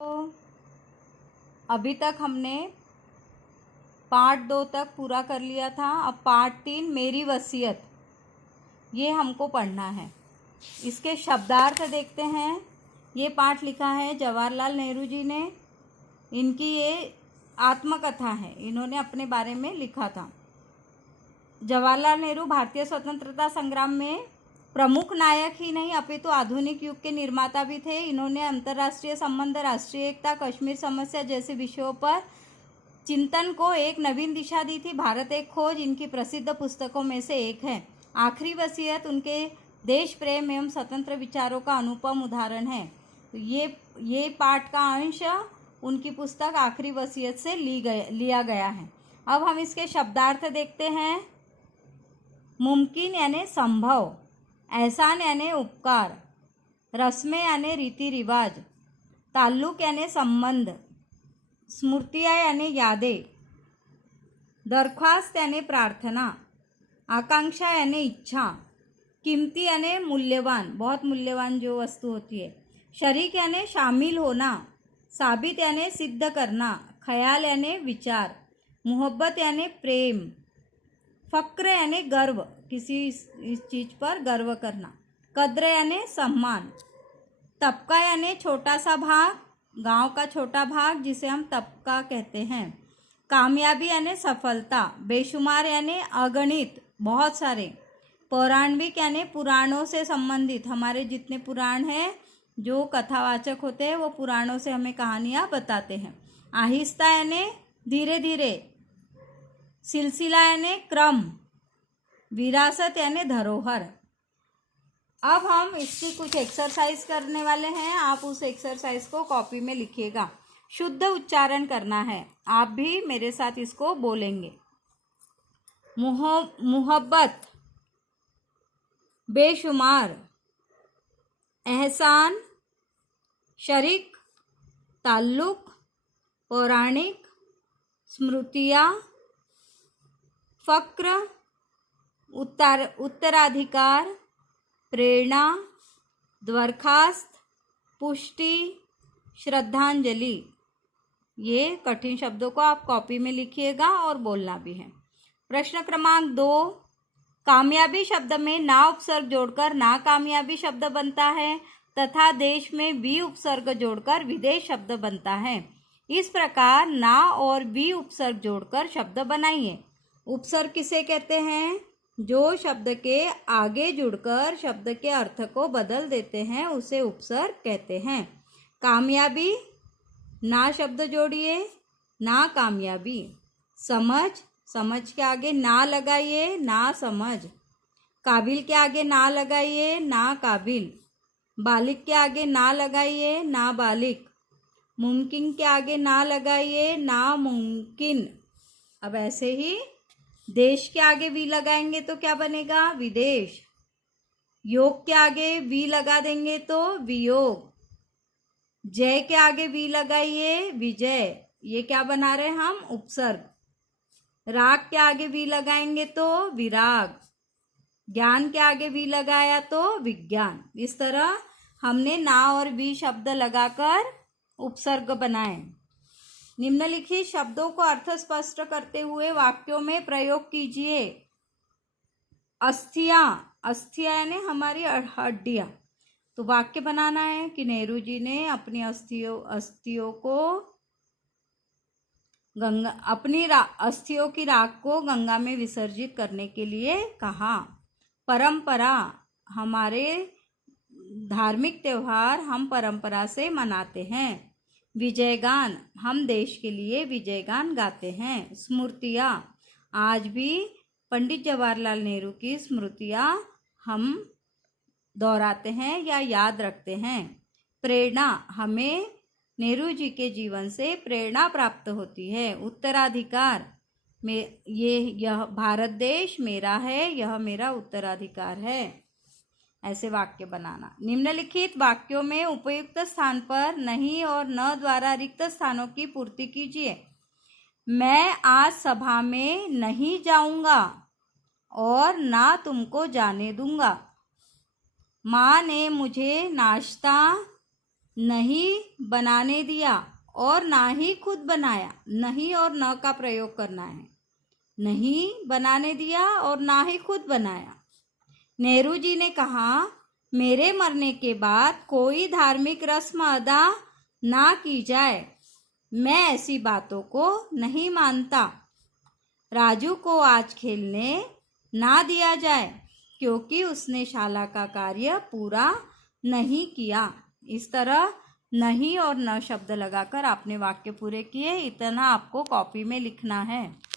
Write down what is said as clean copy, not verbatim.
तो अभी तक हमने पार्ट 2 तक पूरा कर लिया था। अब पार्ट 3 मेरी वसीयत, ये हमको पढ़ना है। इसके शब्दार्थ देखते हैं। ये पाठ लिखा है जवाहरलाल नेहरू जी ने। इनकी ये आत्मकथा है, इन्होंने अपने बारे में लिखा था। जवाहरलाल नेहरू भारतीय स्वतंत्रता संग्राम में प्रमुख नायक ही नहीं अपितु आधुनिक युग के निर्माता भी थे। इन्होंने अंतर्राष्ट्रीय संबंध, राष्ट्रीय एकता, कश्मीर समस्या जैसे विषयों पर चिंतन को एक नवीन दिशा दी थी। भारत एक खोज इनकी प्रसिद्ध पुस्तकों में से एक है। आखिरी वसीयत उनके देश प्रेम एवं स्वतंत्र विचारों का अनुपम उदाहरण है। तो ये पाठ का अंश उनकी पुस्तक आखिरी वसीयत से लिया गया है। अब हम इसके शब्दार्थ देखते हैं। मुमकिन यानी संभव, एहसान यानी उपकार, रस्में यानी रीति रिवाज, ताल्लुक यानी संबंध, स्मृतियाँ यानी यादें, दरख्वास्त यानी प्रार्थना, आकांक्षा यानी इच्छा, कीमती यानी मूल्यवान, बहुत मूल्यवान जो वस्तु होती है, शरीक यानी शामिल होना, साबित यानी सिद्ध करना, ख्याल यानी विचार, मोहब्बत यानी प्रेम, फ़क्र यानी गर्व, किसी इस चीज़ पर गर्व करना, कद्र यानी सम्मान, तबका यानी छोटा सा भाग, गांव का छोटा भाग जिसे हम तबका कहते हैं, कामयाबी यानी सफलता, बेशुमार यानी अगणित, बहुत सारे, पौराणिक यानी पुराणों से संबंधित, हमारे जितने पुराण हैं जो कथावाचक होते हैं वो पुराणों से हमें कहानियाँ बताते हैं। आहिस्ता यानी धीरे धीरे, सिलसिला यानी क्रम, विरासत यानी धरोहर। अब हम इसकी कुछ एक्सरसाइज करने वाले हैं। आप उस एक्सरसाइज को कॉपी में लिखिएगा। शुद्ध उच्चारण करना है। आप भी मेरे साथ इसको बोलेंगे। मोहब्बत, बेशुमार, एहसान, शरीक, ताल्लुक, पौराणिक, स्मृतियाँ, फ़क्र, उत्तराधिकार, प्रेरणा, दरखास्त, पुष्टि, श्रद्धांजलि। ये कठिन शब्दों को आप कॉपी में लिखिएगा और बोलना भी है। प्रश्न क्रमांक 2, कामयाबी शब्द में ना उपसर्ग जोड़कर नाकामयाबी शब्द बनता है तथा देश में वी उपसर्ग जोड़कर विदेश शब्द बनता है। इस प्रकार ना और वी उपसर्ग जोड़कर शब्द बनाइए। उपसर्ग किसे कहते हैं? जो शब्द के आगे जुड़कर शब्द के अर्थ को बदल देते हैं उसे उपसर्ग कहते हैं। कामयाबी, ना शब्द जोड़िए, ना कामयाबी। समझ, समझ के आगे ना लगाइए, ना समझ। काबिल के आगे ना लगाइए, ना काबिल। बालिक के आगे ना लगाइए, ना बालिक। मुमकिन के आगे ना लगाइए, ना मुमकिन। अब ऐसे ही देश के आगे वी लगाएंगे तो क्या बनेगा? विदेश। योग के आगे वी लगा देंगे तो वियोग। जय के आगे वी लगाइए, विजय। ये क्या बना रहे हैं हम? उपसर्ग। राग के आगे वी लगाएंगे तो विराग। ज्ञान के आगे वी लगाया तो विज्ञान। इस तरह हमने ना और वी शब्द लगाकर उपसर्ग बनाए। निम्नलिखित शब्दों को अर्थ स्पष्ट करते हुए वाक्यों में प्रयोग कीजिए। अस्थियां, अस्थियां यानी हमारी हड्डियां। तो वाक्य बनाना है कि नेहरू जी ने अपनी अस्थियों को गंगा, अपनी अस्थियों की राख को गंगा में विसर्जित करने के लिए कहा। परंपरा, हमारे धार्मिक त्योहार हम परंपरा से मनाते हैं। विजयगान, हम देश के लिए विजयगान गाते हैं। स्मृतियाँ, आज भी पंडित जवाहरलाल नेहरू की स्मृतियाँ हम दोहराते हैं या याद रखते हैं। प्रेरणा, हमें नेहरू जी के जीवन से प्रेरणा प्राप्त होती है। उत्तराधिकार, यह भारत देश मेरा है, यह मेरा उत्तराधिकार है। ऐसे वाक्य बनाना। निम्नलिखित वाक्यों में उपयुक्त स्थान पर नहीं और न द्वारा रिक्त स्थानों की पूर्ति कीजिए। मैं आज सभा में नहीं जाऊंगा और ना तुमको जाने दूंगा। माँ ने मुझे नाश्ता नहीं बनाने दिया और ना ही खुद बनाया। नहीं और न का प्रयोग करना है। नहीं बनाने दिया और ना ही खुद बनाया। नेहरू जी ने कहा, मेरे मरने के बाद कोई धार्मिक रस्म अदा ना की जाए। मैं ऐसी बातों को नहीं मानता। राजू को आज खेलने ना दिया जाए क्योंकि उसने शाला का कार्य पूरा नहीं किया। इस तरह नहीं और न शब्द लगाकर आपने वाक्य पूरे किए। इतना आपको कॉपी में लिखना है।